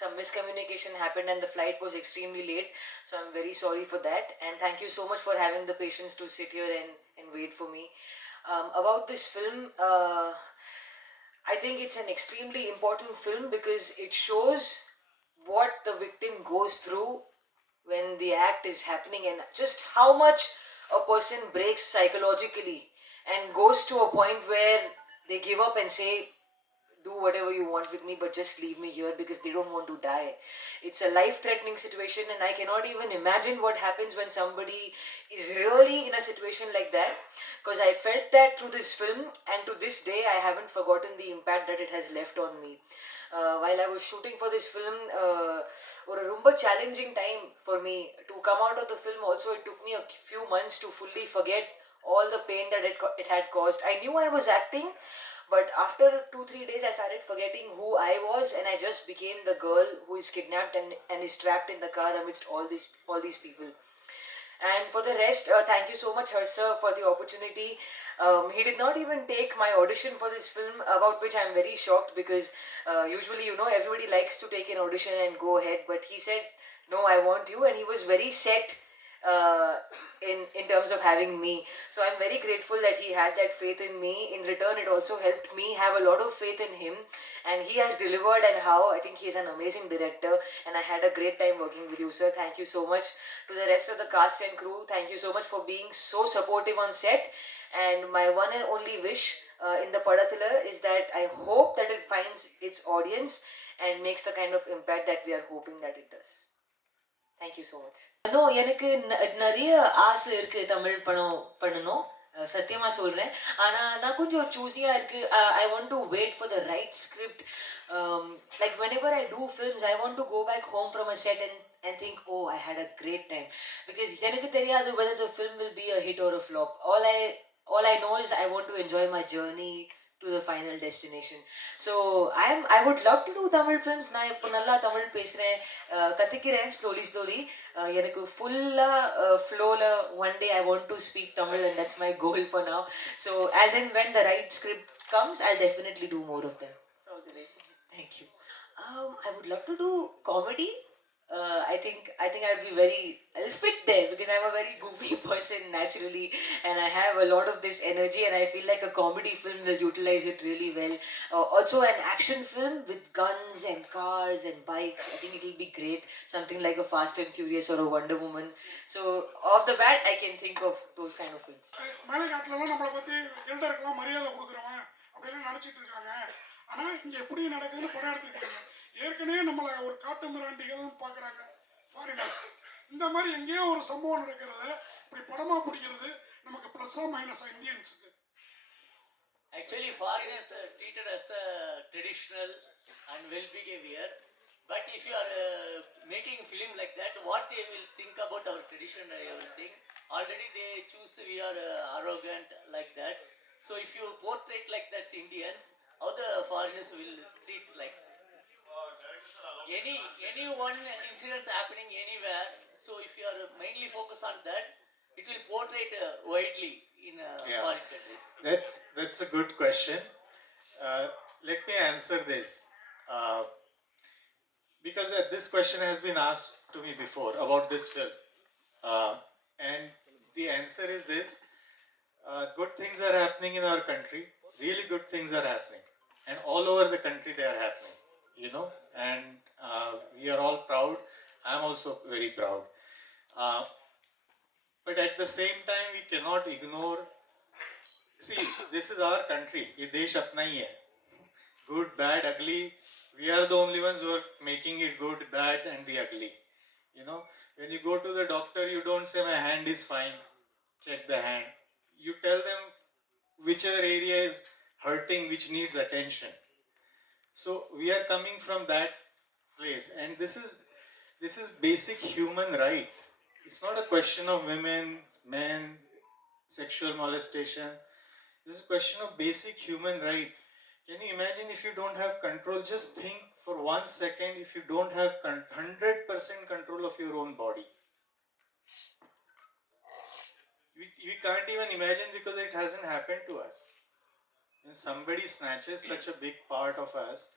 some miscommunication happened and the flight was extremely late. So I'm very sorry for that. And thank you so much for having the patience to sit here and wait for me. About this film, I think it's an extremely important film because it shows what the victim goes through when the act is happening and just how much a person breaks psychologically and goes to a point where they give up and say, do whatever you want with me, but just leave me here, because they don't want to die. It's a life threatening situation, and I cannot even imagine what happens when somebody is really in a situation like that, because I felt that through this film, and to this day I haven't forgotten the impact that it has left on me. While I was shooting for this film, or a rumba challenging time for me to come out of the film. Also, it took me a few months to fully forget all the pain that it had caused. I knew I was acting, but after 2-3 days, I started forgetting who I was, and I just became the girl who is kidnapped and is trapped in the car amidst all these people. And for the rest, thank you so much, Harsha, for the opportunity. He did not even take my audition for this film, about which I'm very shocked, because usually, everybody likes to take an audition and go ahead. But he said, "No, I want you," and he was very set uh, in terms of having me. So I'm very grateful that he had that faith in me. In return, it also helped me have a lot of faith in him, and he has delivered. And how I think he's an amazing director, and I had a great time working with you, sir. Thank you so much. To the rest of the cast and crew, thank you so much for being so supportive on set. And my one and only wish in the Padathala is that I hope that it finds its audience and makes the kind of impact that we are hoping that it does. Thank you so much. No, எனக்கு நிறைய ஆசை இருக்கு தமிழ் படம் பண்ணணும். சத்தியமா சொல்றேன். ஆனா நான் கொஞ்சம் சூஸியா இருக்கு. I want to wait for the right script. Like whenever I do films, I want to go back home from a set and think, oh, I had a great time. Because எனக்கு தெரியாது whether the film will be a hit or a flop. All I know is I want to enjoy my journey to the final destination. So I would love to do Tamil films. நான் இப்போ நல்லா தமிழ் பேசுறேன், கத்துக்கிறேன் slowly. எனக்கு ஃபுல்லா ஃப்ளோல one day I want to speak Tamil, and that's my goal for now. So as and when the right script comes, I'll definitely do more of them. All the best. Thank you. I would love to do comedy. I think I'll fit there, because I'm a very goofy person naturally, and I have a lot of this energy, and I feel like a comedy film will utilize it really well. Also, an action film with guns and cars and bikes, I think it'll be great. Something like a Fast and Furious or a Wonder Woman. So, off the bat, I can think of those kind of films. மலைநாட்டிலலாம் நம்மளை பற்றி எல்டருக்கெல்லாம் மரியாதை கொடுக்குறவன் அப்படிலாம் நினச்சிட்டு இருக்காங்க. ஆனால் இங்கே எப்படி நடக்குதுன்னு படம் எடுத்துருக்காங்க. ஏற்கனவே நம்மளை ஒரு காட்டு மிராண்டிகள்னு பார்க்குறாங்க ஃபாரினர்ஸ். இந்த மாதிரி எங்கேயோ ஒரு சம்பவம் நடக்கிறத இப்படி படமாக பிடிக்கிறது நமக்கு ப்ளஸ்ஸாக மைனஸாக இந்தியன்ஸுக்கு? Actually, foreigners treated as a traditional and well behavior. But if you are making film like that, what they will think about our tradition and everything? Already they choose we are arrogant like that. So if you portray like that Indians, how the foreigners will treat like any one incidents happening anywhere. So if you are mainly focused on that, it will portray widely in foreign countries. That's a good question. Let me answer this. Because this question has been asked to me before about this film. And the answer is this. Good things are happening in our country. Really good things are happening. And all over the country they are happening. And we are all proud. I'm also very proud. But at the same time, we cannot ignore. See, this is our country. ये देश अपना ही है. Good, bad, ugly. We are the only ones who are making it good, bad, and the ugly. When you go to the doctor, you don't say my hand is fine. Check the hand. You tell them whichever area is hurting, which needs attention. So we are coming from that place, and this is basic human right. It's not a question of women, men, sexual molestation. This is a question of basic human right. Can you imagine if you don't have control? Just think for 1 second, if you don't have 100% control of your own body. We can't even imagine, because it hasn't happened to us. When somebody snatches such a big part of us,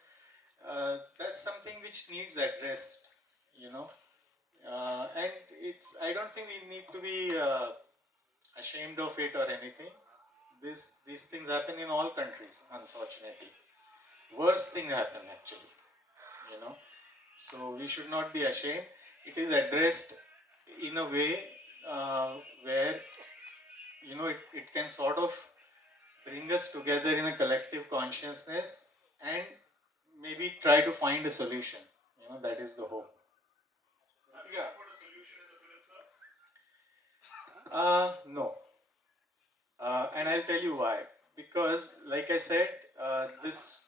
that's something which needs addressed, you know. And it's, I don't think we need to be ashamed of it or anything. These things happen in all countries, unfortunately. Worst thing happen actually, you know. So we should not be ashamed. It is addressed in a way where, you know, it can sort of bring us together in a collective consciousness and maybe try to find a solution. You know, that is the hope. Yeah. No. And I'll tell you why. Because, like I said, this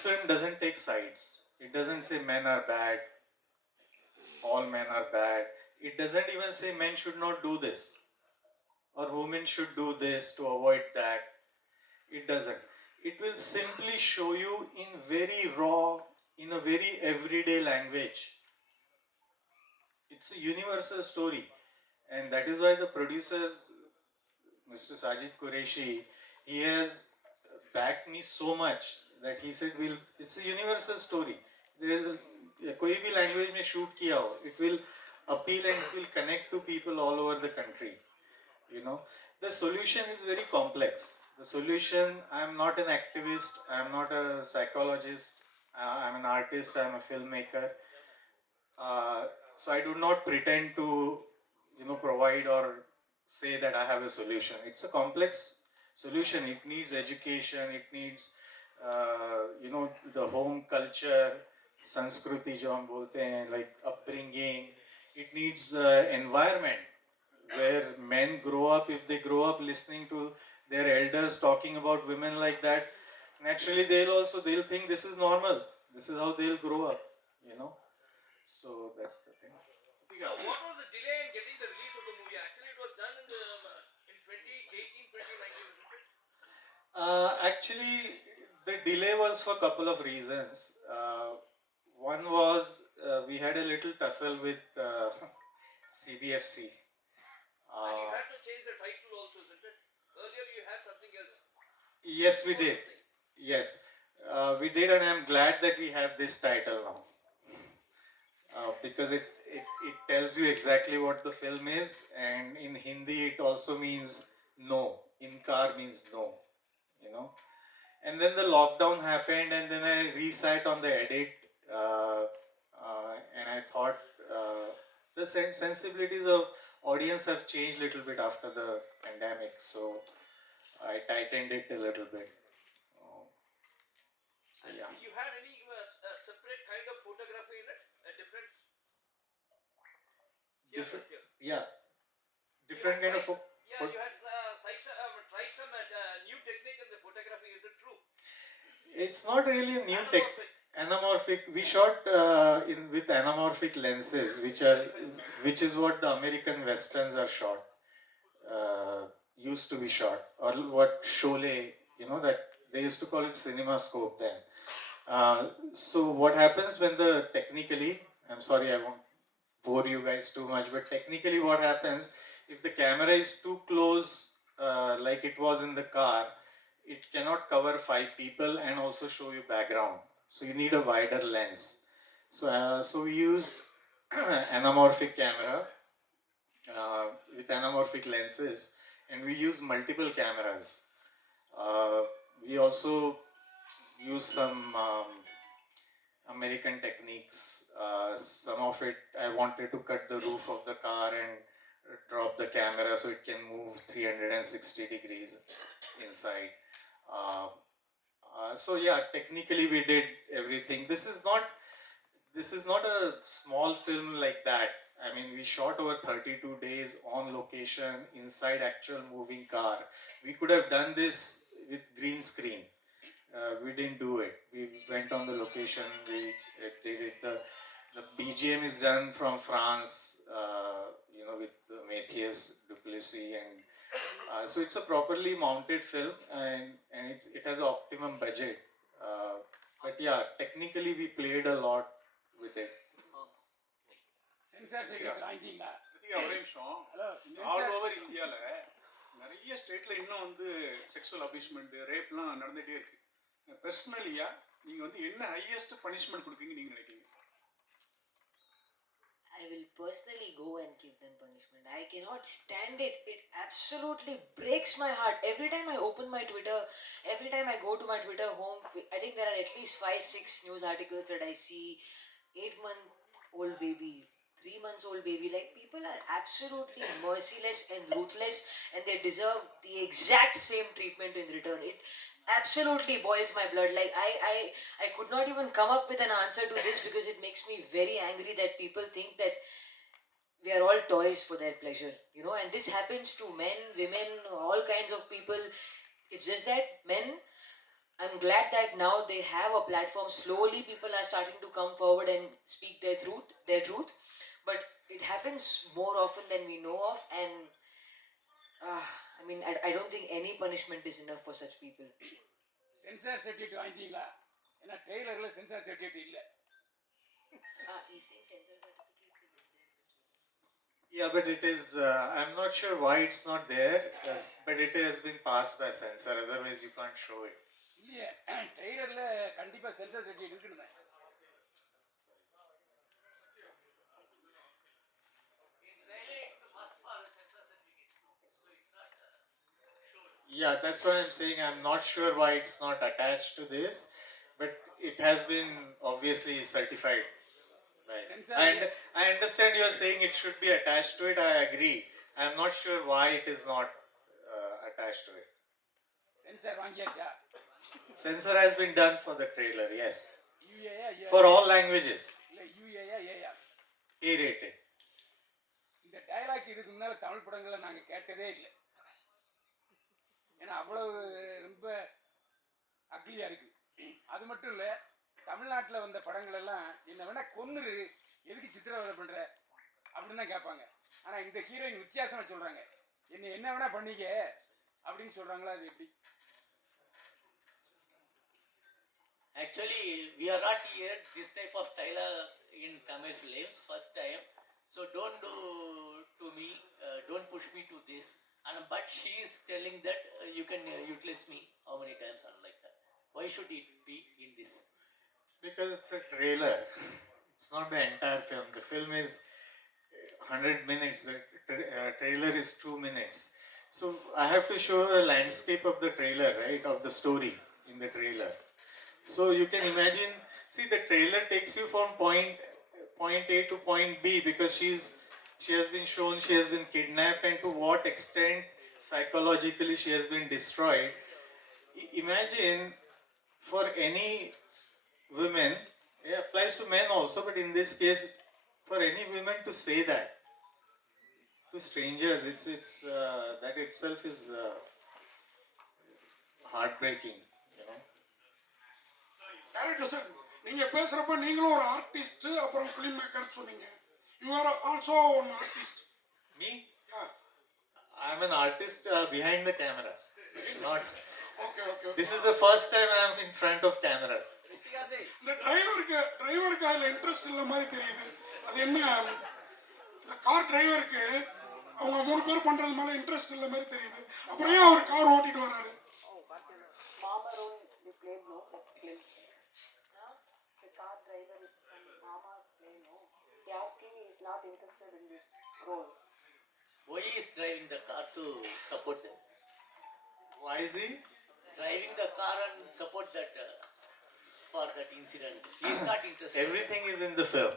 film doesn't take sides. It doesn't say men are bad, all men are bad. It doesn't even say men should not do this or women should do this to avoid that. It doesn't. It will simply show you in very raw, in a very everyday language. It's a universal story, and that is why the producers, Mr. Sajid Qureshi, he has backed me so much that he said, "Will it's a universal story. There is a कोई भी language में shoot किया हो, it will appeal and it will connect to people all over the country." You know, the solution is very complex. The solution, I'm not an activist, I'm not a psychologist, I'm an artist, I'm a filmmaker. So I do not pretend to, you know, provide or say that I have a solution. It's a complex solution. It needs education, it needs, you know, the home culture, संस्कृति जो हम बोलते हैं, like upbringing. It needs environment where men grow up. If they grow up listening to their elders talking about women like that, naturally they'll think this is normal. This is how they'll grow up, you know. So that's the thing. So what was the delay in getting the release of the movie? Actually, it was done in 2018, 2019, isn't it? Actually, the delay was for a couple of reasons. One was we had a little tussle with CBFC. And you had to change the title also, isn't it? Earlier you had something else. Yes, we did. Yes, we did, and I'm glad that we have this title now. Because it tells you exactly what the film is, and in Hindi it also means no. Incar means no, you know. And then the lockdown happened, and then I resat on the edit, and I thought the sensibilities of audience have changed a little bit after the pandemic, so I tightened it a little bit. So yeah. You had any separate kind of photography in it? A different. Different, Here. yeah, different kind of. Yeah, you had tried some new technique in the photography. Is it true? It's not really a new tech. Anamorphic. We shot in with anamorphic lenses, which is what the American westerns are shot. Used to be shot, or what Sholay, you know, that they used to call it cinema scope then. So what happens when the technically, I'm sorry, I won't bore you guys too much, but technically what happens if the camera is too close, like it was in the car, it cannot cover 5 people and also show you background. So you need a wider lens. So we used anamorphic camera with anamorphic lenses, and we use multiple cameras. We also use some American techniques. Some of it, I wanted to cut the roof of the car and drop the camera so it can move 360 degrees inside. So yeah, technically we did everything. This is not a small film like that. I mean, we shot over 32 days on location inside actual moving car. We could have done this with green screen. We didn't do it. We went on the location. We did it. The BGM is done from France. You know, with Matthias Duplessis, and so it's a properly mounted film, and it has an optimum budget. But yeah, technically we played a lot with it. ஒரே நிமிஷம் all over இந்தியாவில் நிறைய ஸ்டேட்டில் இன்னும் வந்து sexual abusement ரேப்லாம் நடந்துகிட்டே இருக்கு. பர்சனலியாக நீங்கள் வந்து என்ன ஹையஸ்ட் பனிஷ்மெண்ட் கொடுப்பீங்கன்னு நீங்கள் நினைக்கிறீங்க? I will personally go and give them punishment. I cannot stand it. It absolutely breaks my heart. Every time I open my Twitter, every time I go to my Twitter home, I think there are at least 5-6 news articles that I see. 8-month-old baby, 3 months old baby. Like, people are absolutely merciless and ruthless, and they deserve the exact same treatment in return. It absolutely boils my blood. Like, I could not even come up with an answer to this, because it makes me very angry that people think that we are all toys for their pleasure, and this happens to men, women, all kinds of people. It's just that men, I'm glad that now they have a platform. Slowly people are starting to come forward and speak their truth, but it happens more often than we know of. And I mean, I don't think any punishment is enough for such people. Censor certificate வாங்கிட்டீங்களா? ஏன்னா ட்ரெய்லரில் sensor certificate இல்லை. He's saying censor certificate is there. Yeah, but it is. I'm not sure why it's not there, but it has been passed by censor. Otherwise, you can't show it. இல்லையே, ட்ரெய்லரில் கண்டிப்பாக sensor certificate இருக்குன்னு. Yeah, that's what I'm saying. I'm not sure why it's not attached to this, but it has been obviously certified. Censor, And yeah. I understand you're saying it should be attached to it. I agree. I'm not sure why it is not attached to it. Censor வாங்கியாச்சா? Censor has been done for the trailer, yes. யூஏயா? For all languages. இல்லை யூஏயா ஏயா? A-rated. இந்த dialogue இதுக்கு முன்னால் தமிழ் படங்களை நாங்கள் கேட்டதே இல்லை. ஏன்னா அவ்வளவு ரொம்ப அக்லியாக இருக்குது. அது மட்டும் இல்லை, தமிழ்நாட்டில் வந்த படங்கள் எல்லாம் என்ன வேணால் கொன்னுரு, எதுக்கு சித்திரவதை பண்ணுற அப்படின்னு தான் கேட்பாங்க. ஆனால் இந்த ஹீரோயின் வித்தியாசமாக சொல்கிறாங்க, என்னை என்ன வேணால் பண்ணிக்க அப்படின்னு சொல்கிறாங்களா? அது எப்படி? Actually, we are not here this type of style in Tamil films first time. So don't do to me, don't push me to this. And but she is telling that you can utilize me how many times and like that. Why should it be in this? Because it's a trailer. It's not the entire film. The film is 100 minutes. The trailer is 2 minutes. So I have to show a landscape of the trailer, right? Of the story in the trailer. So you can imagine, see, the trailer takes you from point A to point B, because she has been shown she has been kidnapped, and to what extent psychologically she has been destroyed. Imagine, for any women, it applies to men also, but in this case, for any women to say that to strangers, it's that itself is heartbreaking, you know. Director sir, நீங்கள் பேசுகிறப்ப நீங்களும் ஒரு artist, அப்புறம் film மேக்கர்னு சொன்னீங்க. You are also one artist. Me? Yeah. I'm an artist behind the camera. Not. Okay okay. This is the first time I'm in front of cameras. இந்த டிரைவருக்கு அதில் interest இல்லை மாதிரி தெரியுது. அது என்ன, இந்த கார் டிரைவருக்கு அவங்க 3 பேர் பண்ணுறது மேலே இன்ட்ரெஸ்ட் இல்லை மாதிரி தெரியுது. அப்புறம் ஏன் அவர் கார் ஓட்டிட்டு வராரு? Mama role they played, no, that film. Huh? The car driver is some mama play, no. He asking he is not interested in this role. Why he is driving the car to support them? Why is he? Driving the car and support that for that incident. He is not interested. Everything is in the film.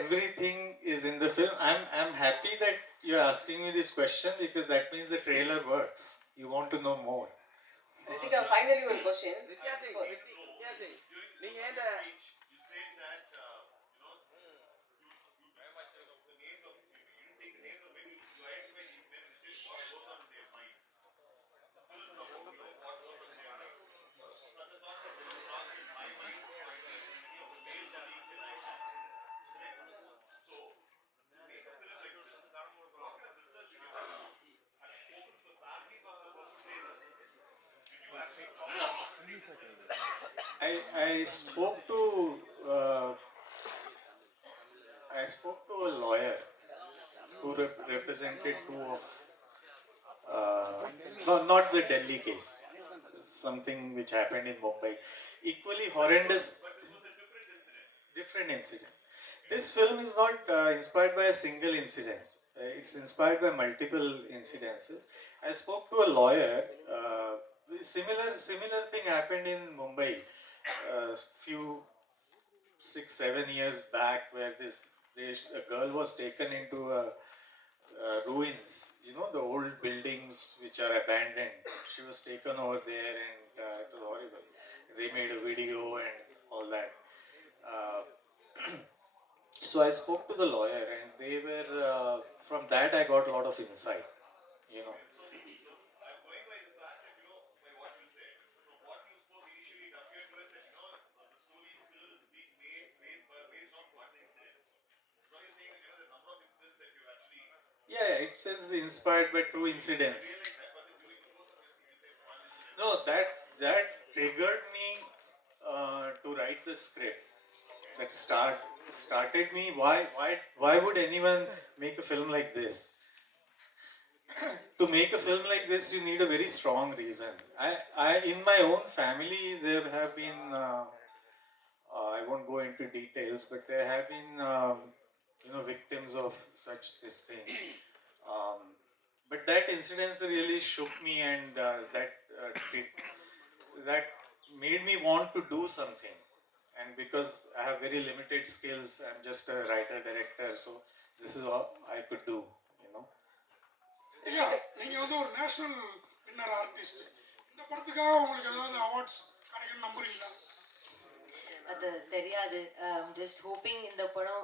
Everything is in the film. I'm happy that you're asking me this question, because that means the trailer works. You want to know more. Ritika, finally one question. நீங்கள் ஏன் இந்த I spoke to a lawyer who represented two of not the Delhi case, something which happened in Mumbai. Equally horrendous, different incident. This film is not inspired by a single incident. It's inspired by multiple incidences. I spoke to a lawyer. Similar thing happened in Mumbai few 6 7 years back, where a girl was taken into ruins. You know, the old buildings which are abandoned. She was taken over there, and it was horrible. They made a video and all that. Uh, so I spoke to the lawyer, and they were from that I got a lot of insight. You know, yeah, it says inspired by true incidents. No, that triggered me to write the script. That started me. Why would anyone make a film like this? To make a film like this, you need a very strong reason. I in my own family, there have been. I won't go into details, but there have been, victims of such this thing. Um, but that incident really shook me, and that made me want to do something. And because I have very limited skills, I'm just a writer director, so this is all I could do. You know. ஐயா நீங்கள் வந்து ஒரு national winner artist. இந்த படத்துக்காக உங்களுக்கு ஏதாவது awards கிடைக்கும்னு நம்புறீங்களா? அது தெரியாது. Just hoping இந்த படம்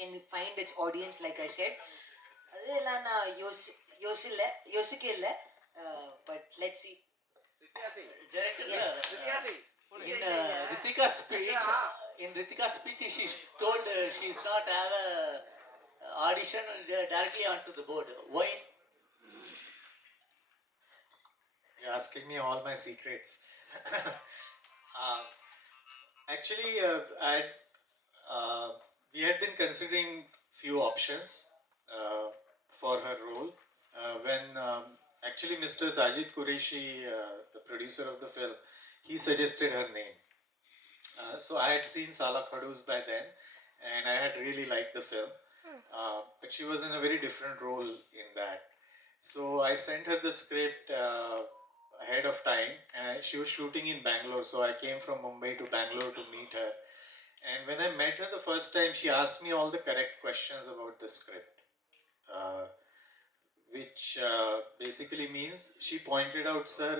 can find its audience, like I said. அதெல்லாம் நான் யோசிக்க இல்லை. But let's see. Director Yes. sir, in Ritika's speech, she told she is not have a audition directly onto the board. Why? You're asking me all my secrets. Actually, we had been considering few options for her role. When actually Mr. Sajid Qureshi, the producer of the film, he suggested her name. So I had seen Sala Khadus by then, and I had really liked the film. But she was in a very different role in that. So I sent her the script ahead of time, and she was shooting in Bangalore. So I came from Mumbai to Bangalore to meet her. And when I met her the first time, she asked me all the correct questions about the script. Which basically means she pointed out, sir,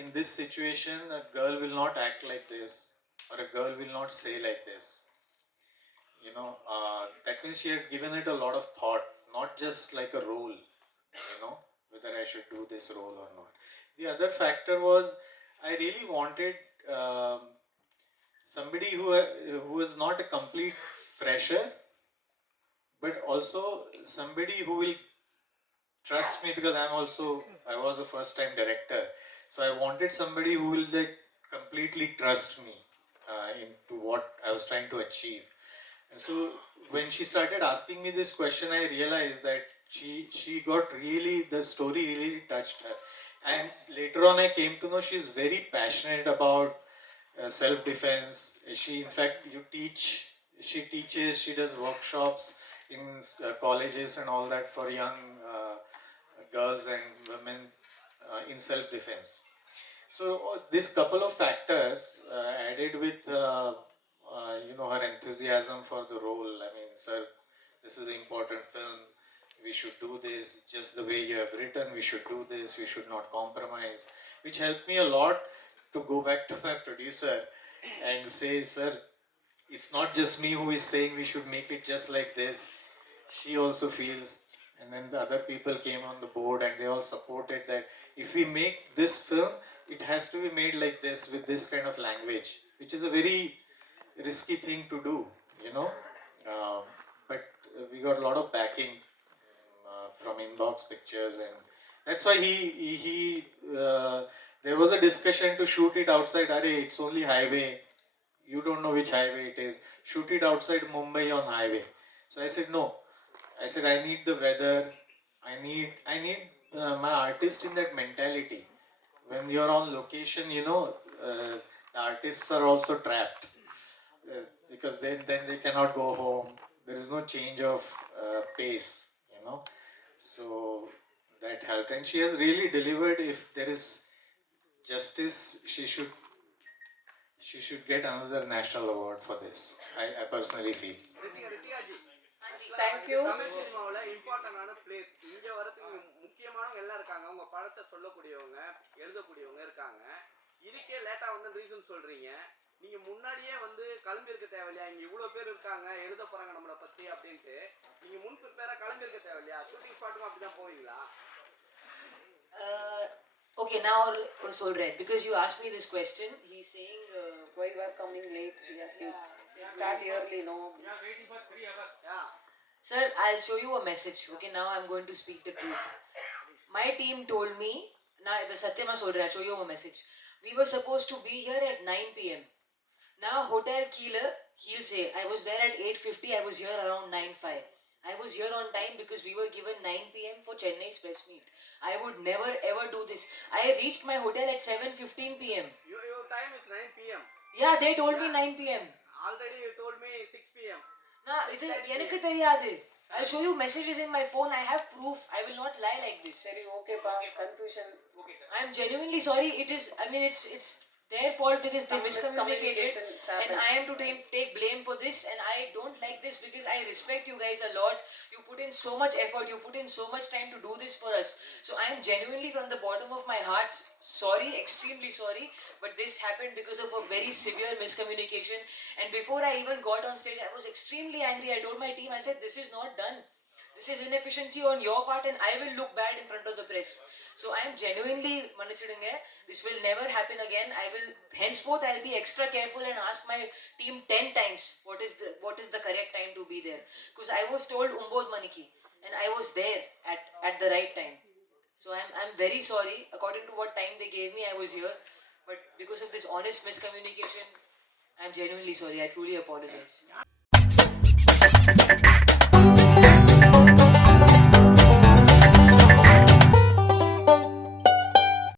in this situation, a girl will not act like this, or a girl will not say like this. That means she had given it a lot of thought, not just like a role, whether I should do this role or not. The other factor was I really wanted somebody who was not a complete fresher, but also somebody who will trust me, because I was a first time director. So I wanted somebody who will completely trust me into what I was trying to achieve. And so when she started asking me this question, I realized that she got the story really touched her. And later on I came to know she's very passionate about self-defense. She teaches, she does workshops in colleges and all that for young girls and women in self-defense. So this couple of factors added with her enthusiasm for the role. I mean, sir, this is an important film. We should do this just the way you have written. We should do this. We should not compromise. Which helped me a lot to go back to my producer and say, sir, it's not just me who is saying we should make it just like this. She also feels, and then the other people came on the board and they all supported that if we make this film, it has to be made like this with this kind of language, which is a very risky thing to do, you know. But we got a lot of backing from Inbox Pictures, and that's why there was a discussion to shoot it outside. Arey, it's only highway. You don't know which highway it is. Shoot it outside Mumbai on highway. So I said no. I said I need the weather. I need my artist in that mentality when you're on location, the artists are also trapped because then they cannot go home. There is no change of pace, So that helped, and she has really delivered. If there is justice, she should get another national award for this. I personally feel. ரித்திகாஜி Thank you. Tamil சினிமாவில் இம்பார்ட்டண்டான place இங்கே வரதுக்கு முக்கியமானவங்க எல்லாம் இருக்காங்க. உங்கள் படத்தை சொல்லக்கூடியவங்க, எழுதக்கூடியவங்க இருக்காங்க. இதுக்கே லேட்டாக வந்து ரீசன் சொல்கிறீங்க. நீங்கள் முன்னாடியே வந்து கிளம்பியிருக்க தேவையில்லையா? இங்கே இவ்வளோ பேர் இருக்காங்க, எழுத போகிறாங்க நம்மளை பற்றி அப்படின்ட்டு நீங்கள் முன் ப்ரிப்பேராக கிளம்பியிருக்க தேவையில்லையா? ஷூட்டிங் ஸ்பாட்டுக்கும் அப்படி தான் போவீங்களா? Okay, now Solred, because you asked me this question, he's saying. Why you are coming late? Yes, you start early, no? Yeah. Sir, I'll show you a message. Okay, now I'm going to speak the truth. My team told me, now the Satyama Solred, I'll show you a message. We were supposed to be here at 9 p.m. Now, Hotel Keeler, he'll say, I was there at 8:50, I was here around 9:05. I was here on time because we were given 9 p.m. for Chennai's press meet. I would never ever do this. I reached my hotel at 7:15 p.m. Your time is 9 p.m. Yeah, they told me 9 p.m. Already you told me 6 p.m. Nah, எனக்கு தெரியாது. I'll show you messages in my phone. I have proof. I will not lie like this. Seri, okay, pa, confusion. I'm genuinely sorry. It's their fault because they Some miscommunicated, miscommunications and happened. I am to take blame for this. And I don't like this because I respect you guys a lot. You put in so much effort. You put in so much time to do this for us. So I am genuinely from the bottom of my heart sorry, extremely sorry. But this happened because of a very severe miscommunication. And before I even got on stage, I was extremely angry. I told my team, I said, this is not done. This is inefficiency on your part, and I will look bad in front of the press. So I am genuinely manichidunga. This will never happen again. I will henceforth I'll be extra careful and ask my team 10 times what is the correct time to be there. Because I was told Umbod Maniki, and I was there at the right time. So I'm very sorry. According to what time they gave me, I was here. But because of this honest miscommunication, I'm genuinely sorry. I truly apologize.